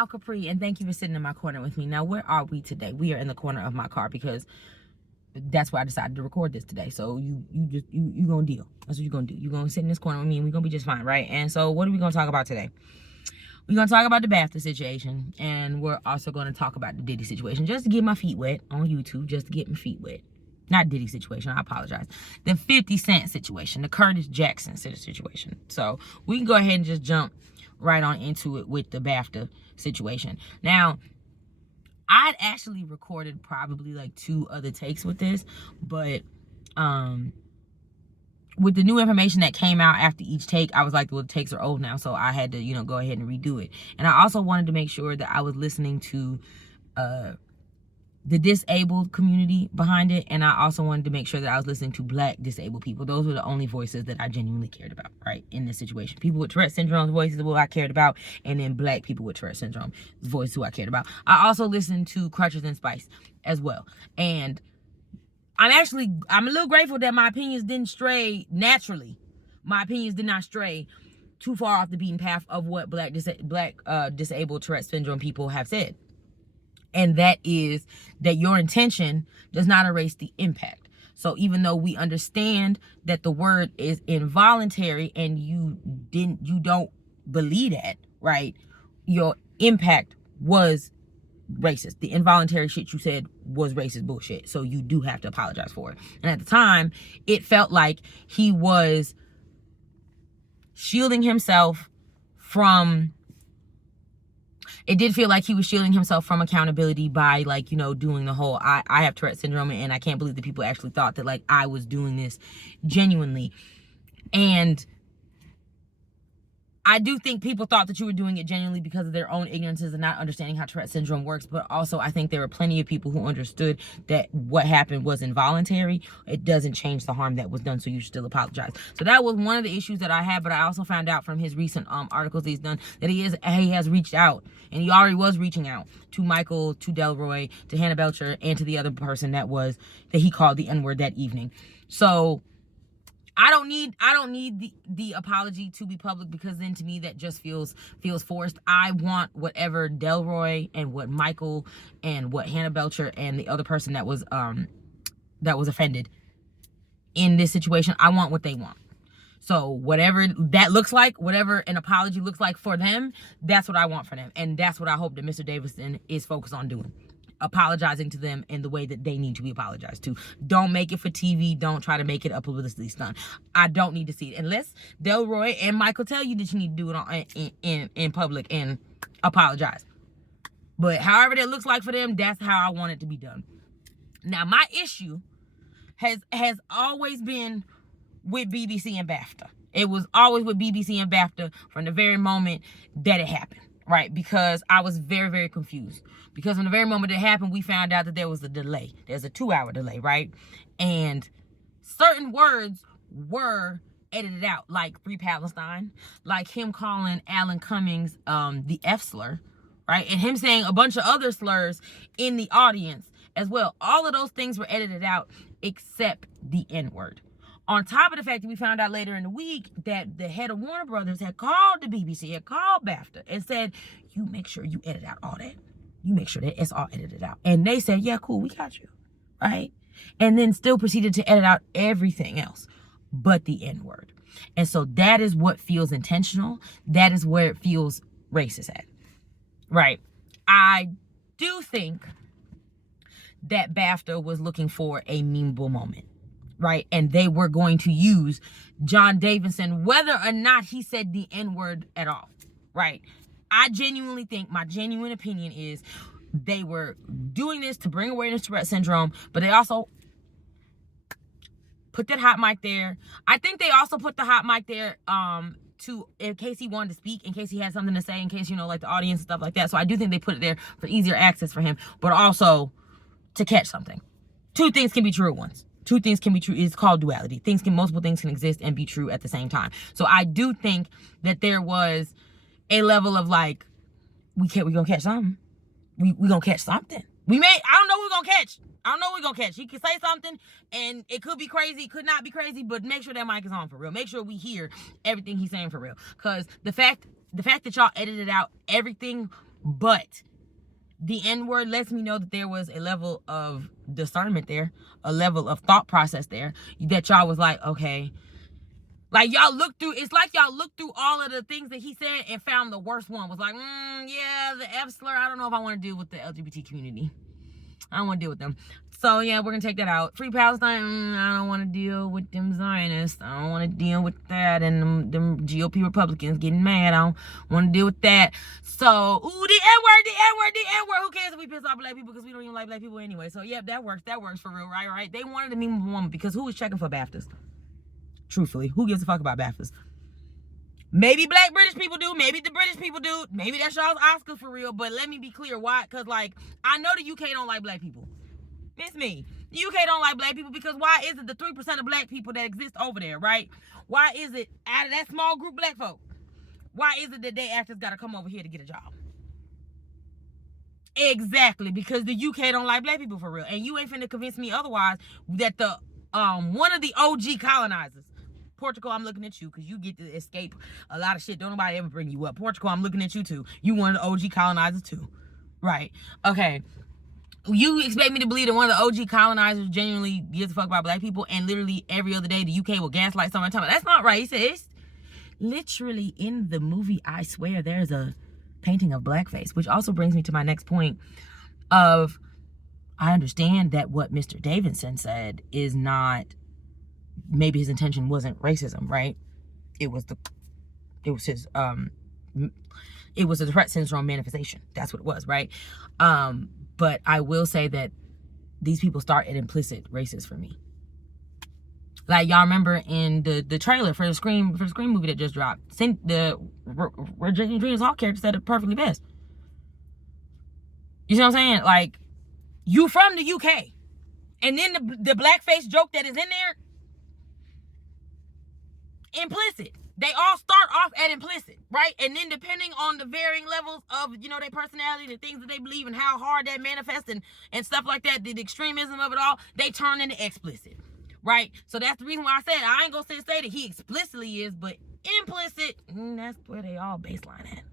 Al Capri, and thank you for sitting in my corner with me. Now, where are we today? We are in the corner of my car because that's where I decided to record this today. So you gonna deal. That's what you gonna do. You gonna sit in this corner with me, and we gonna be just fine, right? And so, what are we gonna talk about today? We're gonna talk about the BAFTA situation, and we're also gonna talk about the Diddy situation, just to get my feet wet on YouTube, just to get my feet wet. Not Diddy situation, I apologize. The 50 Cent situation, the Curtis Jackson situation. So we can go ahead and just jump right on into it with the BAFTA situation. Now, I'd actually recorded probably like 2 other takes with this, but with the new information that came out after each take, I was like, well, the takes are old now, so I had to, go ahead and redo it. And I also wanted to make sure that I was listening to the disabled community behind it, and I also wanted to make sure that I was listening to Black disabled people. Those were the only voices that I genuinely cared about, right, in this situation. People with Tourette syndrome voices are what I cared about, and then Black people with Tourette syndrome voices who I cared about. I also listened to Crutches and Spice as well, and I'm a little grateful that my opinions didn't stray naturally. My opinions did not stray too far off the beaten path of what Black disabled Tourette syndrome people have said. And that is that your intention does not erase the impact. So even though we understand that the word is involuntary and you don't believe that, right? Your impact was racist. The involuntary shit you said was racist bullshit. So you do have to apologize for it. And at the time, it felt like he was shielding himself from... It did feel like he was shielding himself from accountability by, doing the whole, I have Tourette syndrome, and I can't believe that people actually thought that, I was doing this genuinely. And I do think people thought that you were doing it genuinely because of their own ignorances and not understanding how Tourette syndrome works. But also, I think there were plenty of people who understood that what happened was involuntary. It doesn't change the harm that was done, so you should still apologize. So that was one of the issues that I had. But I also found out from his recent articles he's done that he has reached out, and he already was reaching out to Michael, to Delroy, to Hannah Belcher, and to the other person that he called the N-word that evening. So I don't need the apology to be public, because then to me that just feels forced. I want whatever Delroy and what Michael and what Hannah Belcher and the other person that was offended in this situation, I want what they want. So whatever that looks like, whatever an apology looks like for them, that's what I want for them. And that's what I hope that Mr. Davidson is focused on doing. Apologizing to them in the way that they need to be apologized to. Don't make it for TV. Don't try to make it a publicity stunt. I don't need to see it unless Delroy and Michael tell you that you need to do it in public and apologize. But however that looks like for them, that's how I want it to be done. Now, my issue has always been with BBC and BAFTA. It was always with BBC and BAFTA from the very moment that it happened, right? Because I was very, very confused. Because from the very moment it happened, we found out that there was a delay. There's a 2-hour delay, right? And certain words were edited out, like Free Palestine, like him calling Alan Cummings the F slur, right? And him saying a bunch of other slurs in the audience as well. All of those things were edited out except the N-word. On top of the fact that we found out later in the week that the head of Warner Brothers had called the BBC, had called BAFTA and said, you make sure you edit out all that. You make sure that it's all edited out. And they said, yeah, cool, we got you, right? And then still proceeded to edit out everything else but the N-word. And so that is what feels intentional. That is where it feels racist at, right? I do think that BAFTA was looking for a memeable moment, right? And they were going to use John Davidson, whether or not he said the N-word at all, right? I genuinely think, my genuine opinion is, they were doing this to bring awareness to Tourette syndrome, but they also put that hot mic there. I think they also put the hot mic there in case he wanted to speak, in case he had something to say, in case, like the audience and stuff like that. So I do think they put it there for easier access for him, but also to catch something. 2 things can be true at once. 2 things can be true. It's called duality. Multiple things can exist and be true at the same time. So I do think that there was a level of we gonna catch something. We gonna catch something. I don't know what we're gonna catch. He can say something and it could be crazy, it could not be crazy, but make sure that mic is on for real. Make sure we hear everything he's saying for real. Cause the fact that y'all edited out everything But the N-word lets me know that there was a level of discernment there, a level of thought process there, that y'all was like, okay. Like, y'all looked through, it's like y'all looked through all of the things that he said and found the worst one. Was like, yeah, the F slur, I don't know if I want to deal with the LGBT community. I don't want to deal with them. So, yeah, we're going to take that out. Free Palestine, I don't want to deal with them Zionists. I don't want to deal with that. And them GOP Republicans getting mad. I don't want to deal with that. So, ooh, the N-word. Who cares if we piss off black people because we don't even like black people anyway. So, yeah, that works. That works for real, right? They wanted to meme a woman because who was checking for BAFTAs? Truthfully, who gives a fuck about BAFTAs? Maybe black British people do. Maybe the British people do. Maybe that's y'all's Oscars for real. But let me be clear. Why? Because, like, I know the UK don't like black people. It's me. The UK don't like black people because why is it the 3% of black people that exist over there, right? Why is it out of that small group black folk? Why is it that they actors got to come over here to get a job? Exactly. Because the UK don't like black people for real. And you ain't finna convince me otherwise that the one of the OG colonizers, Portugal, I'm looking at you because you get to escape a lot of shit. Don't nobody ever bring you up. Portugal, I'm looking at you too. You one of the OG colonizers too. Right. Okay. You expect me to believe that one of the OG colonizers genuinely gives a fuck about black people and literally every other day the UK will gaslight someone talking about that's not racist. Literally in the movie, I swear, there's a painting of blackface, which also brings me to my next point of I understand that what Mr. Davidson said is not, maybe his intention wasn't racism, right? It was his it was a Tourette syndrome manifestation. That's what it was, right? But I will say that these people start at implicit racist for me. Like, y'all remember in the trailer for the Scream movie that just dropped, the Regina Dreams Hall character said it perfectly best. You see what I'm saying? Like, you from the UK. And then the blackface joke that is in there, implicit. They all start off at implicit, right? And then depending on the varying levels of, their personality, the things that they believe and how hard that manifests and stuff like that, the extremism of it all, they turn into explicit, right? So that's the reason why I said, I ain't gonna say that he explicitly is, but implicit, that's where they all baseline at.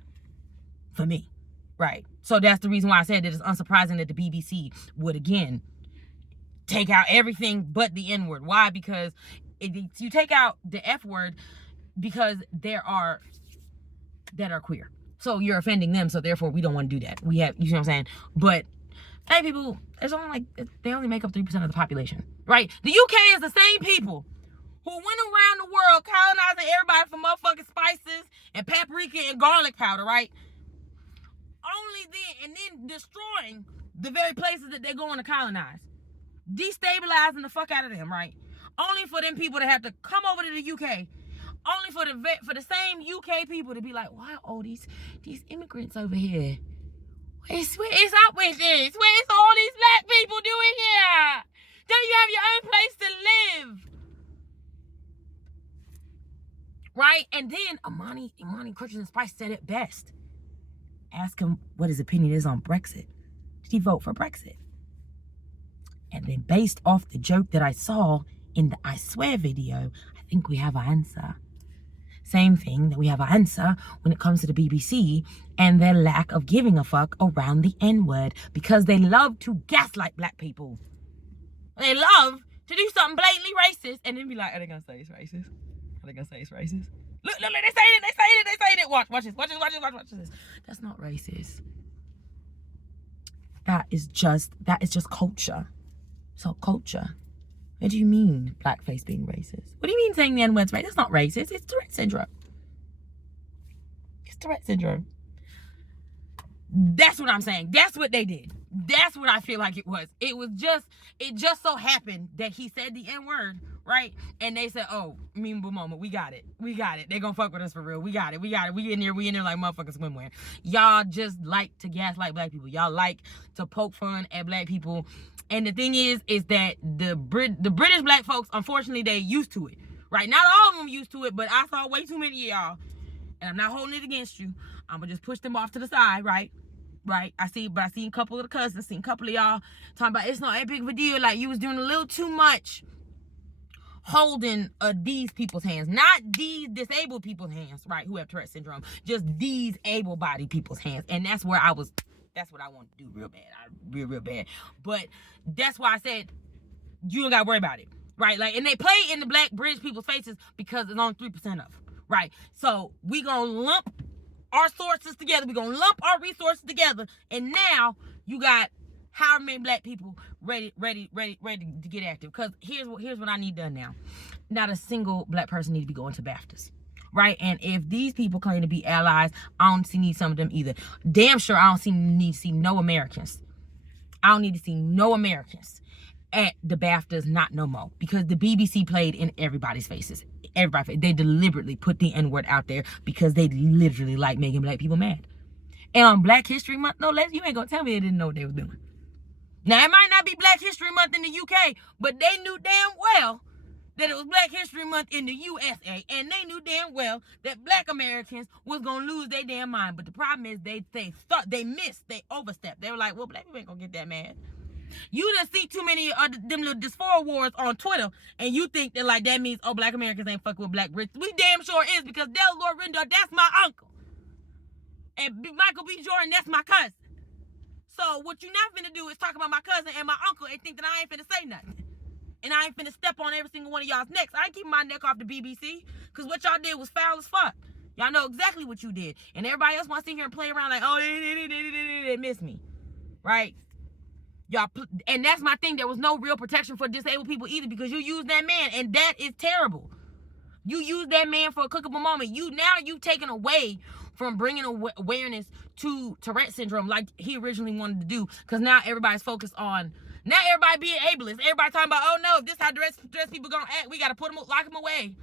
For me, right? So that's the reason why I said that it's unsurprising that the BBC would, again, take out everything but the N-word. Why? Because you take out the F word, because there are that are queer. So you're offending them, so therefore we don't want to do that. We have, you know what I'm saying? But hey, people, it's only they only make up 3% of the population, right? The UK is the same people who went around the world colonizing everybody for motherfucking spices and paprika and garlic powder, right? Only then, and then destroying the very places that they're going to colonize. Destabilizing the fuck out of them, right? Only for them people to have to come over to the UK. Only for the same UK people to be like, why all these immigrants over here? What's up with this? What's all these black people doing here? Don't you have your own place to live? Right? And then Imani Christian Spice said it best. Ask him what his opinion is on Brexit. Did he vote for Brexit? And then based off the joke that I saw in the I Swear video, I think we have an answer. Same thing that we have an answer when it comes to the BBC and their lack of giving a fuck around the N-word, because they love to gaslight black people. They love to do something blatantly racist and then be like, are they gonna say it's racist? Are they gonna say it's racist? Look, they saying it. Watch this. That's not racist. That is just culture. So culture. What do you mean blackface being racist? What do you mean saying the N-word's racist? It's not racist. It's Tourette syndrome. It's Tourette syndrome. That's what I'm saying. That's what they did. That's what I feel like it was. It just so happened that he said the N-word, right? And they said, oh, memeable moment. We got it. They gonna fuck with us for real. We got it. We in there like motherfucking swimwear. Y'all just like to gaslight black people. Y'all like to poke fun at black people. And the thing is that the British black folks, unfortunately, they used to it, right? Not all of them used to it, but I saw way too many of y'all, and I'm not holding it against you. I'm gonna just push them off to the side, right? I seen a couple of the cousins, seen a couple of y'all talking about it's not that big of a deal, like you was doing a little too much. holding these people's hands, not these disabled people's hands, right, who have Tourette syndrome, just these able-bodied people's hands. And that's what I want to do real bad, real bad. But that's why I said you don't gotta worry about it, right? Like, and they play in the black British people's faces because it's only 3% of them, right? So we gonna lump our sources together, we gonna lump our resources together, and now you got however many black people ready to get active. Because here's what I need done now. Not a single black person needs to be going to BAFTAs, right? And if these people claim to be allies, I don't need some of them either. Damn sure I don't need to see no Americans. I don't need to see no Americans at the BAFTAs, not no more. Because the BBC played in everybody's faces. They deliberately put the N-word out there because they literally like making black people mad. And on Black History Month, no less, you ain't gonna tell me they didn't know what they was doing. Now, it might not be Black History Month in the UK, but they knew damn well that it was Black History Month in the USA, and they knew damn well that black Americans was going to lose their damn mind. But the problem is they missed, they overstepped. They were like, well, black people ain't going to get that mad. You done see too many of them little dysphoria wars on Twitter, and you think that, like, that means, oh, black Americans ain't fucking with black Brits. We damn sure is, because Del Lorinda, that's my uncle. And Michael B. Jordan, that's my cousin. So what you not finna do is talk about my cousin and my uncle and think that I ain't finna say nothing. And I ain't finna step on every single one of y'all's necks. I ain't keeping my neck off the BBC, because what y'all did was foul as fuck. Y'all know exactly what you did. And everybody else wants to sit here and play around like, oh, they miss me. Right? Y'all, and that's my thing. There was no real protection for disabled people either, because you used that man, and that is terrible. You used that man for a clickable moment. You've taken away from bringing awareness to Tourette syndrome like he originally wanted to do, because now everybody's focused on, now everybody being ableist. Everybody talking about, oh no, if this how dress people gonna act, we gotta lock them away.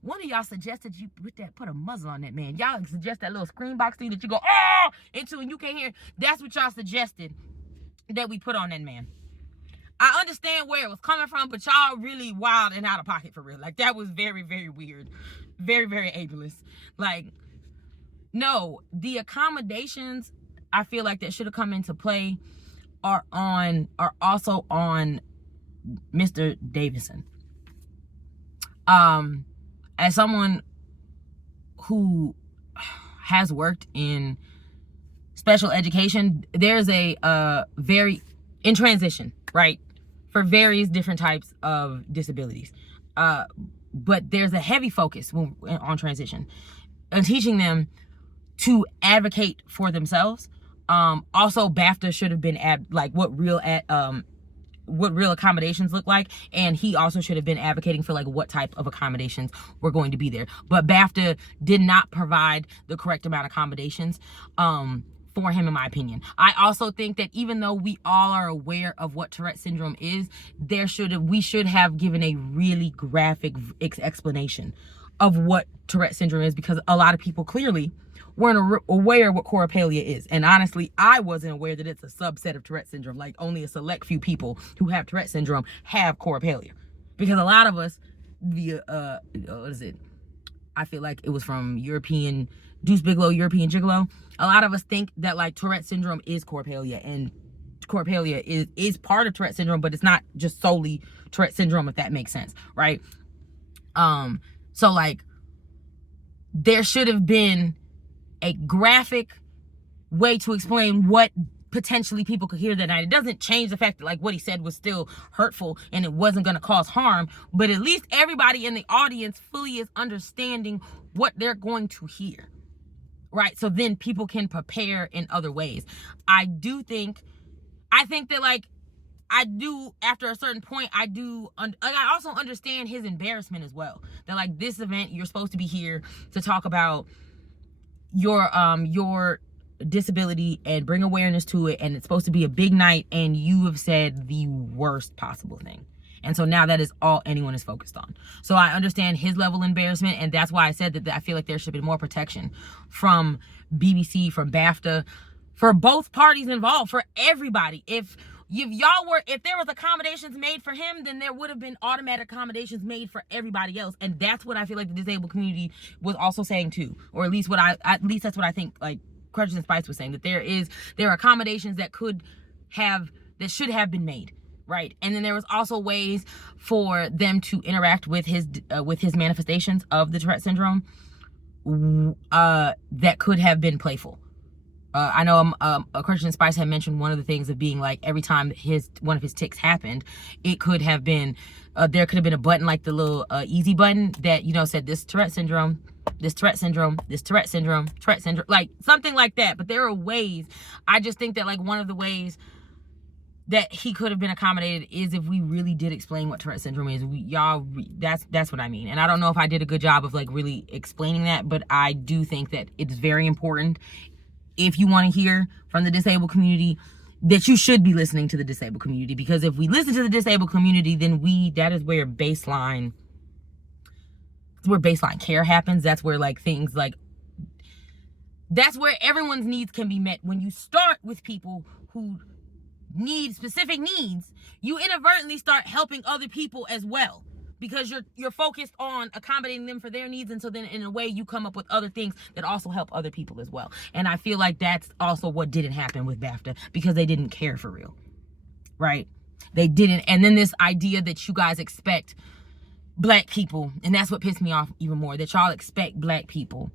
One of y'all suggested you put a muzzle on that man. Y'all suggest that little screen box thing that you go, oh, into and you can't hear. That's what y'all suggested that we put on that man. I understand where it was coming from, but y'all really wild and out of pocket for real. Like, that was very, very weird. Very, very ableist. Like, no, the accommodations I feel like that should have come into play are also on Mr. Davidson. As someone who has worked in special education, there's a very in transition, right, for various different types of disabilities, but there's a heavy focus on transition and teaching them to advocate for themselves. Also, BAFTA should have been what real accommodations look like, and he also should have been advocating for like what type of accommodations were going to be there. But BAFTA did not provide the correct amount of accommodations for him, in my opinion. I also think that even though we all are aware of what Tourette syndrome is, we should have given a really graphic explanation of what Tourette syndrome is, because a lot of people clearly weren't aware what corophalia is. And honestly, I wasn't aware that it's a subset of Tourette syndrome. Like, only a select few people who have Tourette syndrome have corophalia. Because a lot of us, what is it? I feel like it was from Deuce Bigalow, European Gigolo. A lot of us think that like Tourette syndrome is corophalia, and corophalia is part of Tourette syndrome, but it's not just solely Tourette syndrome, if that makes sense, right? So like, there should have been a graphic way to explain what potentially people could hear that night. It doesn't change the fact that like what he said was still hurtful and it wasn't going to cause harm, but at least everybody in the audience fully is understanding what they're going to hear, right? So then people can prepare in other ways. I think that like, I do, after a certain point, I also understand his embarrassment as well. That like, this event, you're supposed to be here to talk about your disability and bring awareness to it, and it's supposed to be a big night, and you have said the worst possible thing. And so now that is all anyone is focused on. So I understand his level of embarrassment, and that's why I said that I feel like there should be more protection from BBC, from BAFTA, for both parties involved, for everybody. If there was accommodations made for him, then there would have been automatic accommodations made for everybody else. And that's what I feel like the disabled community was also saying too. Or at least that's what I think like Crutches and Spice was saying, that there are accommodations that should have been made, right? And then there was also ways for them to interact with his manifestations of the Tourette syndrome that could have been playful. I know a Christian Spice had mentioned one of the things of being like, every time one of his tics happened, it could have been there could have been a button like the little easy button that, you know, said this Tourette syndrome, this Tourette syndrome, this Tourette syndrome, Tourette syndrome, like something like that. But there are ways. I just think that like one of the ways that he could have been accommodated is if we really did explain what Tourette syndrome is. That's what I mean. And I don't know if I did a good job of like really explaining that, but I do think that it's very important, if you want to hear from the disabled community, that you should be listening to the disabled community. Because if we listen to the disabled community, then that is where baseline care happens. That's where like things like, that's where everyone's needs can be met. When you start with people who need specific needs, you inadvertently start helping other people as well, because you're focused on accommodating them for their needs. And so then in a way you come up with other things that also help other people as well. And I feel like that's also what didn't happen with BAFTA, because they didn't care for real, right? They didn't. And then this idea that you guys expect black people, and that's what pissed me off even more, that y'all expect black people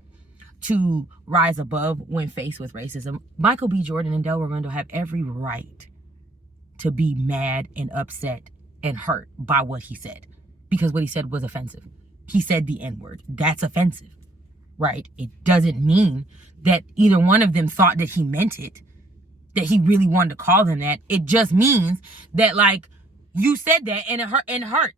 to rise above when faced with racism. Michael B. Jordan and Delroy Lindo have every right to be mad and upset and hurt by what he said, because what he said was offensive. He said the N-word. That's offensive, right? It doesn't mean that either one of them thought that he meant it, that he really wanted to call them that. It just means that, like, you said that and it hurts.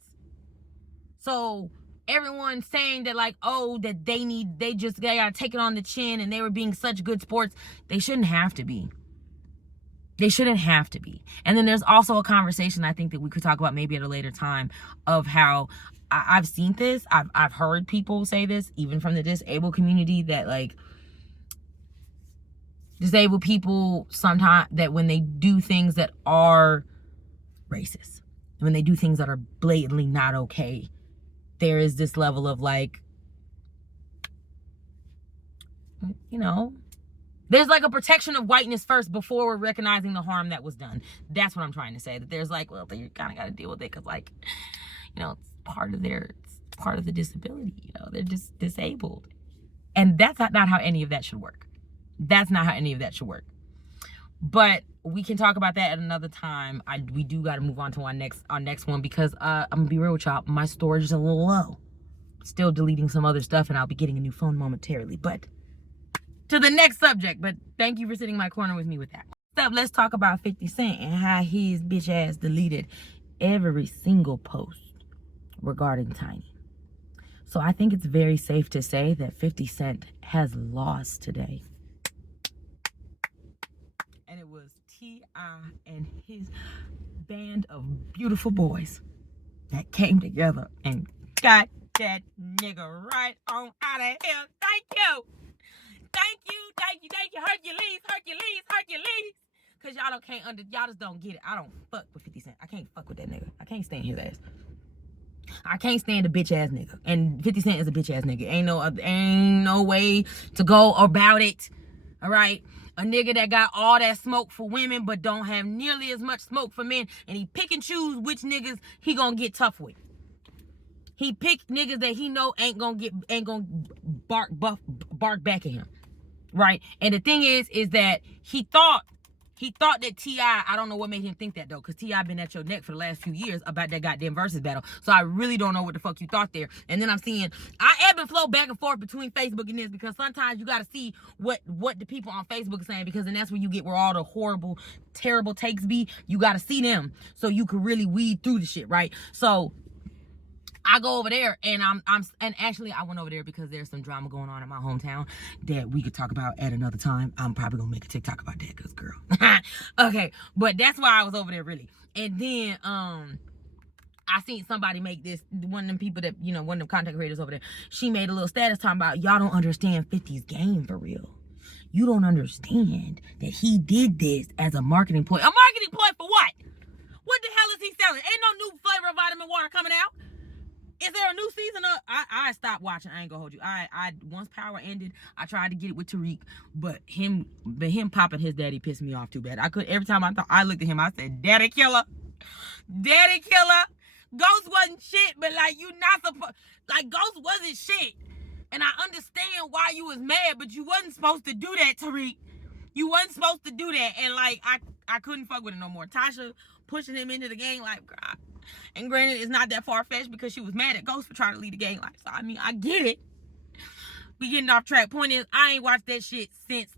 So everyone saying that, like, oh, that they gotta take it on the chin and they were being such good sports, they shouldn't have to be. They shouldn't have to be. And then there's also a conversation I think that we could talk about maybe at a later time, of how I've seen this. I've heard people say this, even from the disabled community, that like disabled people sometimes, that when they do things that are racist, when they do things that are blatantly not okay, there is this level of like, you know, there's like a protection of whiteness first before we're recognizing the harm that was done. That's what I'm trying to say. That there's like, well, you kind of got to deal with it because, like, you know, it's part of the disability. You know, they're just disabled, and that's not how any of that should work. That's not how any of that should work. But we can talk about that at another time. We do got to move on to our next one, because I'm gonna be real with y'all. My storage is a little low. Still deleting some other stuff, and I'll be getting a new phone momentarily. But to the next subject, but thank you for sitting in my corner with me with that. Next up, let's talk about 50 Cent and how his bitch ass deleted every single post regarding Tiny. So I think it's very safe to say that 50 Cent has lost today. And it was T.I. and his band of beautiful boys that came together and got that nigga right on out of here. Thank you. Thank you, Hercules. Cause y'all just don't get it. I don't fuck with 50 Cent. I can't fuck with that nigga. I can't stand his ass. I can't stand a bitch ass nigga. And 50 Cent is a bitch ass nigga. Ain't no way to go about it. All right. A nigga that got all that smoke for women, but don't have nearly as much smoke for men. And he pick and choose which niggas he gonna get tough with. He picked niggas that he know ain't gonna bark back at him. Right? And the thing is that he thought that T.I., I don't know what made him think that though, because T.I. been at your neck for the last few years about that goddamn versus battle. So I really don't know what the fuck you thought there. And then I'm seeing, I ebb and flow back and forth between Facebook and this, because sometimes you got to see what the people on Facebook are saying, because then that's where you get where all the horrible, terrible takes be. You got to see them so you can really weed through the shit, right? So I go over there, and and actually I went over there because there's some drama going on in my hometown that we could talk about at another time. I'm probably gonna make a TikTok about that, cause girl. Okay, but that's why I was over there really. And then I seen somebody make this, one of them people that, you know, one of them content creators over there, she made a little status talking about, y'all don't understand 50's game for real. You don't understand that he did this as a marketing ploy. A marketing ploy for what? What the hell is he selling? Ain't no new flavor of vitamin water coming out. Is there a new season of? I stopped watching. I ain't gonna hold you. I once Power ended, I tried to get it with Tariq, but him popping his daddy pissed me off too bad. Every time I looked at him, I said, "Daddy killer, Daddy killer. Ghost wasn't shit, but like you not supposed, like Ghost wasn't shit. And I understand why you was mad, but you wasn't supposed to do that, Tariq. You wasn't supposed to do that. And like I couldn't fuck with it no more. Tasha pushing him into the gang life, God. And granted, it's not that far-fetched because she was mad at Ghost for trying to lead the gang life. So I mean, I get it. We getting off track. Point is, I ain't watched that shit since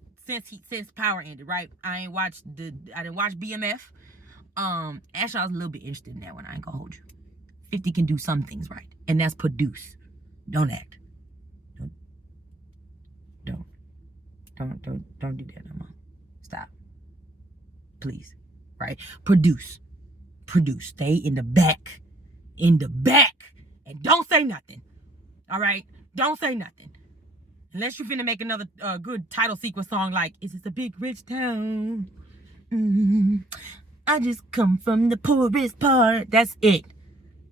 Power ended, right? I didn't watch BMF. Actually, I was a little bit interested in that one. I ain't gonna hold you. 50 can do some things right, and that's produce. Don't act. Don't do that no more. Stop, please. Right? Produce. Stay in the back, and don't say nothing. All right? Don't say nothing. Unless you finna make another good title sequence song like, "Is this a big rich town? I just come from the poorest part." That's it.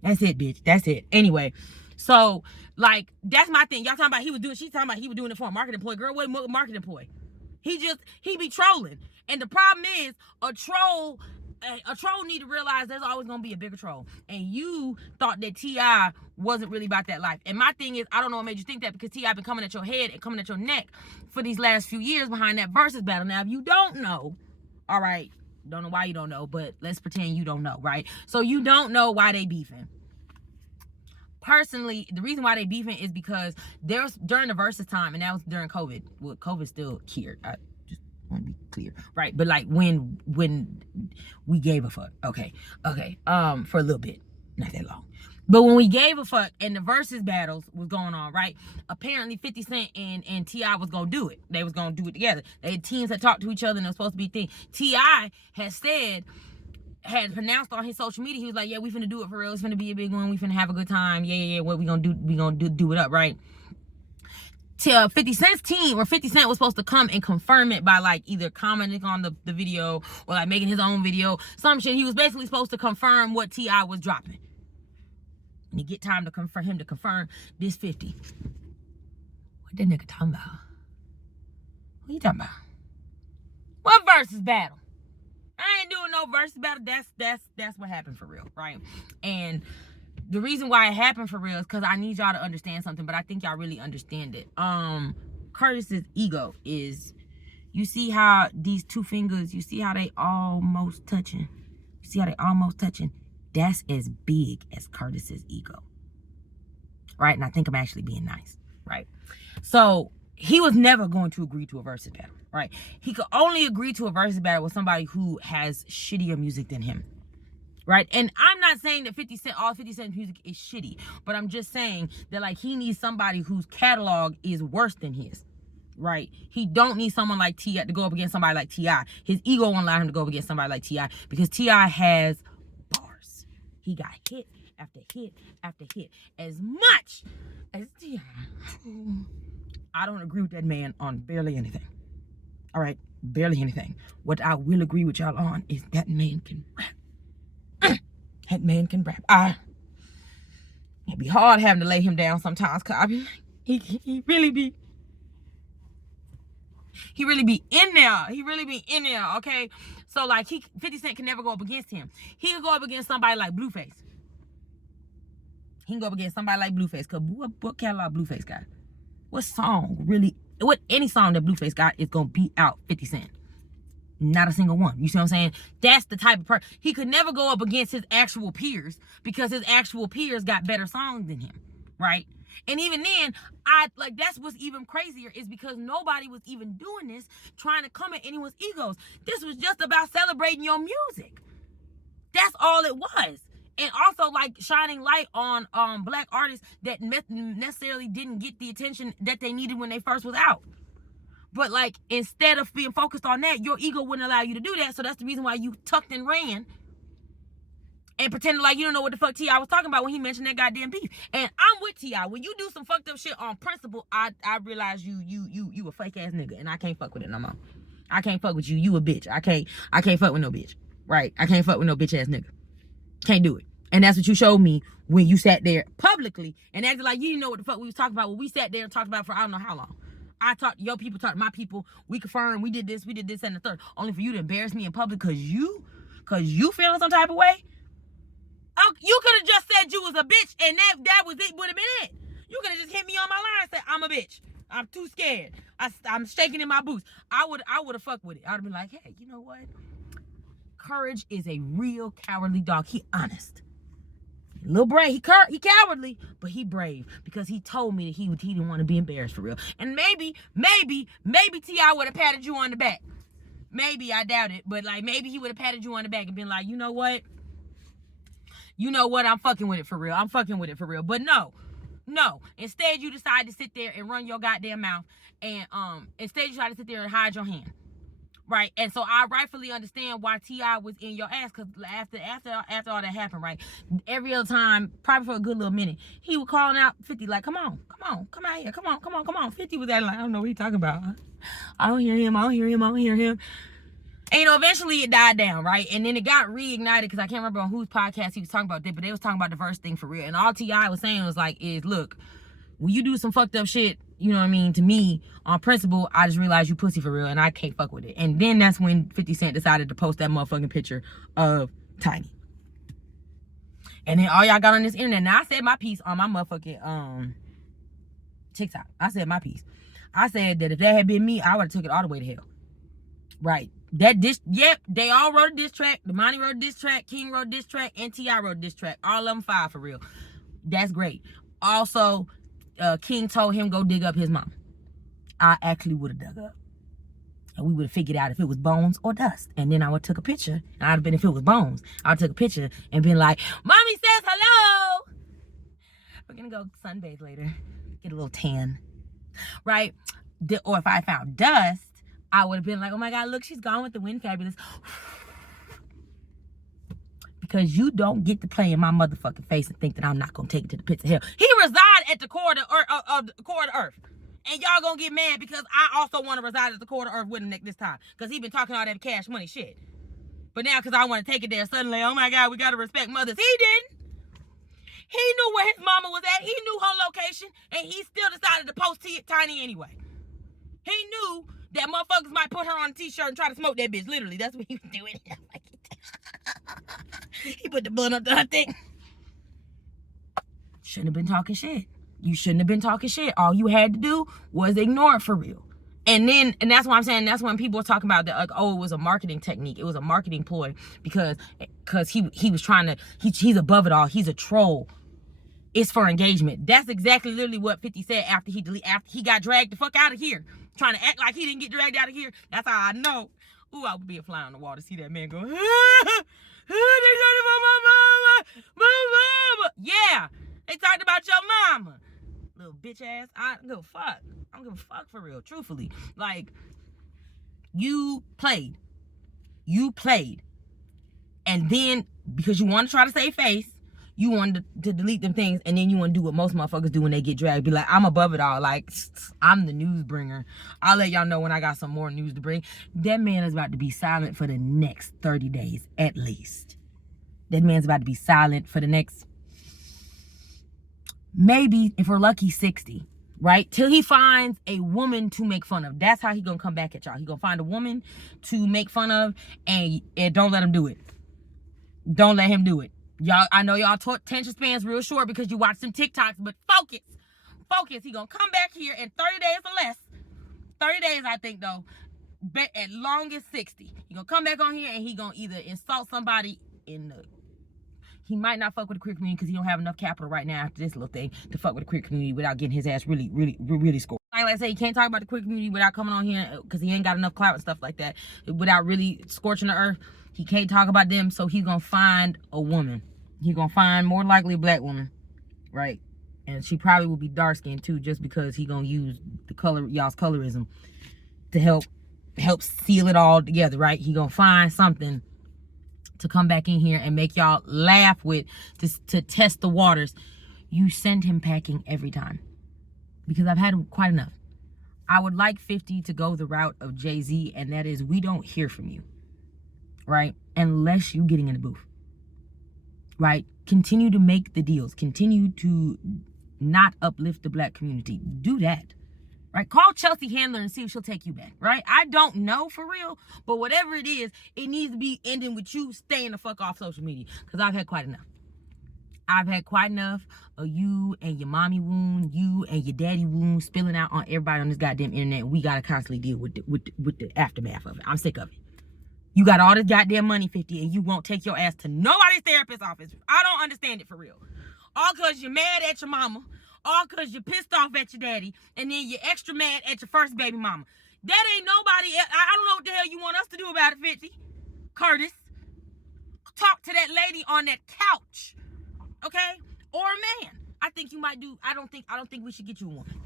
That's it, bitch. That's it. Anyway, so like that's my thing. Y'all talking about she's talking about he was doing it for a marketing ploy. Girl, what marketing ploy? He be trolling. And the problem is a troll need to realize there's always gonna be a bigger troll. And you thought that T.I. wasn't really about that life. And my thing is, I don't know what made you think that, because T.I. been coming at your head and coming at your neck for these last few years behind that versus battle. Now, if you don't know, all right, don't know why you don't know, but let's pretend you don't know, right? So you don't know why they beefing. Personally, the reason why they beefing is because there's during the versus time, and that was during COVID. Well, COVID's still here. I just want to be clear, right? But like when we gave a fuck, okay, for a little bit, not that long. But when we gave a fuck and the versus battles was going on, right? Apparently 50 Cent and T.I. was going to do it. They was going to do it together. They had teams that talked to each other and it was supposed to be a thing. T.I. had pronounced on his social media, he was like, yeah, we finna do it for real. It's finna be a big one. We finna have a good time. Yeah. What we gonna do? We gonna do it up, right? 50 Cent's team, or 50 Cent was supposed to come and confirm it by like either commenting on the video or like making his own video, some shit. He was basically supposed to confirm what T.I. was dropping. And you get time to confirm this 50. What that nigga talking about? What you talking about? What versus battle? I ain't doing no versus battle. That's what happened for real, right? And the reason why it happened for real is because I need y'all to understand something, but I think y'all really understand it. Curtis's ego is, you see how these two fingers, you see how they almost touching? You see how they almost touching? That's as big as Curtis's ego, right? And I think I'm actually being nice, right? So he was never going to agree to a versus battle, right? He could only agree to a versus battle with somebody who has shittier music than him, right? And I'm not saying that all 50 Cent's music is shitty, but I'm just saying that like he needs somebody whose catalog is worse than his, right? He don't need someone like T.I. to go up against somebody like T.I. His ego won't allow him to go up against somebody like T.I. because T.I. has bars. He got hit after hit after hit. As much as T.I., I don't agree with that man on barely anything. All right, barely anything. What I will agree with y'all on is that man can rap. That man can rap. It'd be hard having to lay him down sometimes, cause I be like, he really be in there. He really be in there, okay? So like 50 Cent can never go up against him. He can go up against somebody like Blueface. He can go up against somebody like Blueface, cause what catalog Blueface got? Any song that Blueface got is gonna beat out 50 Cent. Not a single one. You see what I'm saying? That's the type of person. He could never go up against his actual peers because his actual peers got better songs than him, right? And even then, that's what's even crazier is because nobody was even doing this trying to come at anyone's egos. This was just about celebrating your music. That's all it was. And also like shining light on black artists that necessarily didn't get the attention that they needed when they first was out. But like instead of being focused on that, your ego wouldn't allow you to do that. So that's the reason why you tucked and ran and pretended like you don't know what the fuck T.I. was talking about when he mentioned that goddamn beef. And I'm with T.I. When you do some fucked up shit on principle, I realize you a fake ass nigga and I can't fuck with it no more. I can't fuck with you. You a bitch. I can't fuck with no bitch. Right? I can't fuck with no bitch ass nigga. Can't do it. And that's what you showed me when you sat there publicly and acted like you didn't know what the fuck we was talking about. When we sat there and talked about for I don't know how long. Your people talked to my people. We confirmed, we did this, and the third. Only for you to embarrass me in public because you feeling some type of way? You could have just said you was a bitch, and that was it. Would have been it. You could have just hit me on my line and said I'm a bitch. I'm too scared. I'm shaking in my boots. I would have fucked with it. I'd have been like, hey, you know what? Courage is a real cowardly dog. He honest. A little brave. He cowardly, but he brave because he told me that he didn't want to be embarrassed for real. And maybe T.I. would have patted you on the back. Maybe, I doubt it, but like maybe he would have patted you on the back and been like, you know what? I'm fucking with it for real. But no. Instead, you decide to sit there and run your goddamn mouth, and instead you try to sit there and hide your hand. Right, and so I rightfully understand why T.I. was in your ass, because after all that happened, right, every other time, probably for a good little minute, he was calling out 50 like, come on, come out here, come on. 50 was that like, I don't know what he's talking about. I don't hear him. And, eventually it died down, right? And then it got reignited, because I can't remember on whose podcast he was talking about that, but they was talking about the verse thing for real. And all T.I. was saying was like, look, when you do some fucked up shit, you know what I mean, to me, on principle, I just realized you pussy for real, and I can't fuck with it. And then that's when 50 Cent decided to post that motherfucking picture of Tiny. And then all y'all got on this internet. Now, I said my piece on my motherfucking TikTok. I said my piece. I said that if that had been me, I would have took it all the way to hell. Right. They all wrote a diss track. Damani wrote a diss track. King wrote a diss track. And T.I. wrote a diss track. All of them 5 for real. That's great. Also, King told him go dig up his mom. I actually would have dug up. And we would have figured out if it was bones or dust. And then I would have took a picture. And I'd have been, if it was bones, I would have took a picture and been like, Mommy says hello. We're going to go sunbathe later. Get a little tan. Right? Or if I found dust, I would have been like, oh my God, look, she's gone with the wind, fabulous. Because you don't get to play in my motherfucking face and think that I'm not going to take it to the pits of hell. He reside at the core of the earth. And y'all going to get mad because I also want to reside at the core of the earth with him this time. Because he been talking all that cash money shit. But now because I want to take it there, suddenly, oh my God, we got to respect mothers. He didn't. He knew where his mama was at. He knew her location. And he still decided to post Tiny anyway. He knew that motherfuckers might put her on a t-shirt and try to smoke that bitch. Literally, that's what he was doing. He put the blunt up to her thing. Shouldn't have been talking shit. You shouldn't have been talking shit. All you had to do was ignore it for real. And that's why I'm saying, that's when people are talking about that, like, oh, it was a marketing technique. It was a marketing ploy because he was trying to, he's above it all. He's a troll. It's for engagement. That's exactly literally what 50 said after he got dragged the fuck out of here. Trying to act like he didn't get dragged out of here. That's how I know. Ooh, I would be a fly on the wall to see that man go, they talking about my mama. Yeah, they talked about your mama. Little bitch ass. I don't give a fuck. I don't give a fuck for real, truthfully. Like, you played. And then, because you want to try to save face, you wanted to delete them things, and then you want to do what most motherfuckers do when they get dragged. Be like, I'm above it all. Like, I'm the news bringer. I'll let y'all know when I got some more news to bring. That man is about to be silent for the next 30 days, at least. That man's about to be silent for the next, maybe, if we're lucky, 60. Right? Till he finds a woman to make fun of. That's how he gonna come back at y'all. He gonna find a woman to make fun of, and don't let him do it. Don't let him do it. Y'all, I know y'all attention spans real short because you watch some TikToks, but focus. He gonna come back here in 30 days or less. 30 days, I think, though. At longest 60. He gonna come back on here and he gonna either insult somebody he might not fuck with the queer community because he don't have enough capital right now after this little thing to fuck with the queer community without getting his ass really scored. Like I say, he can't talk about the queer community without coming on here because he ain't got enough clout and stuff like that. Without really scorching the earth. He can't talk about them, so he's gonna find a woman. He's gonna find more likely a black woman, right? And she probably will be dark skinned too, just because he gonna use the color, y'all's colorism, to help seal it all together, right? He gonna find something to come back in here and make y'all laugh with, to test the waters. You send him packing every time, because I've had quite enough. I would like 50 to go the route of Jay-Z, and that is, we don't hear from you. Right? Unless you getting in the booth. Right? Continue to make the deals. Continue to not uplift the black community. Do that. Right? Call Chelsea Handler and see if she'll take you back. Right? I don't know for real. But whatever it is, it needs to be ending with you staying the fuck off social media. Because I've had quite enough. I've had quite enough of you and your mommy wound, you and your daddy wound spilling out on everybody on this goddamn internet. We gotta constantly deal with the aftermath of it. I'm sick of it. You got all this goddamn money, 50, and you won't take your ass to nobody's therapist office. I don't understand it for real. All because you're mad at your mama. All because you're pissed off at your daddy. And then you're extra mad at your first baby mama. That ain't nobody else. I don't know what the hell you want us to do about it, 50. Curtis. Talk to that lady on that couch. Okay? Or a man. I think you might do. I don't think we should get you a woman.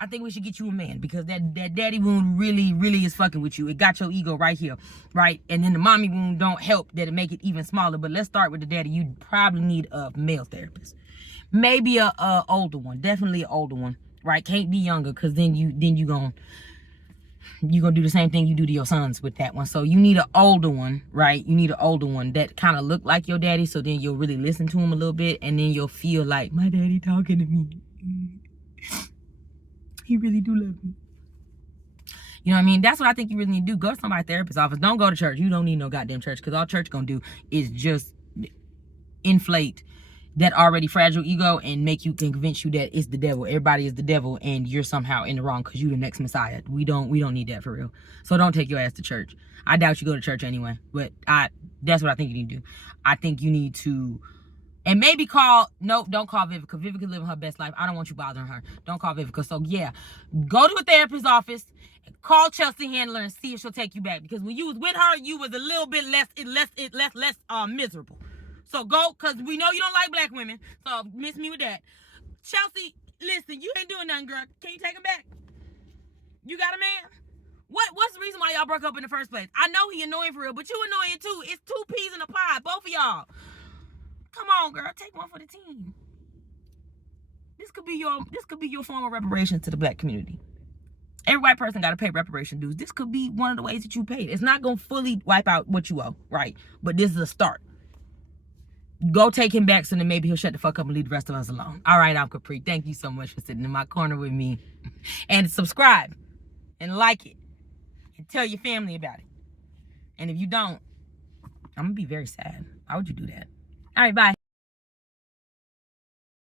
I think we should get you a man, because that daddy wound really, really is fucking with you. It got your ego right here, right? And then the mommy wound don't help that it make it even smaller. But let's start with the daddy. You probably need a male therapist, maybe a older one, definitely an older one, right? Can't be younger, because then you gonna do the same thing you do to your sons with that one. So you need an older one, right? You need an older one that kind of look like your daddy, so then you'll really listen to him a little bit, and then you'll feel like, my daddy talking to me. He really do love me. You know what I mean? That's what I think you really need to do. Go to somebody's therapist's office. Don't go to church. You don't need no goddamn church, because all church gonna do is just inflate that already fragile ego and make you convince you that it's the devil. Everybody is the devil, and you're somehow in the wrong because you the next Messiah. We don't need that for real. So don't take your ass to church. I doubt you go to church anyway, but that's what I think you need to do. I think you need to. And maybe don't call Vivica. Vivica living her best life. I don't want you bothering her. Don't call Vivica. So yeah, go to a therapist's office, call Chelsea Handler, and see if she'll take you back. Because when you was with her, you was a little bit less miserable. So go, because we know you don't like black women. So miss me with that. Chelsea, listen, you ain't doing nothing, girl. Can you take him back? You got a man? What's the reason why y'all broke up in the first place? I know he annoying for real, but you annoying too. It's 2 peas in a pod, both of y'all. Come on, girl, take one for the team. This could be your form of reparations to the black community. Every white person got to pay reparation dues. This could be one of the ways that you pay it. It's not gonna fully wipe out what you owe, right? But this is a start. Go take him back, so then maybe he'll shut the fuck up and leave the rest of us alone. All right, I'm Capri. Thank you so much for sitting in my corner with me. And subscribe and like it and tell your family about it. And if you don't, I'm gonna be very sad. Why would you do that? All right, bye.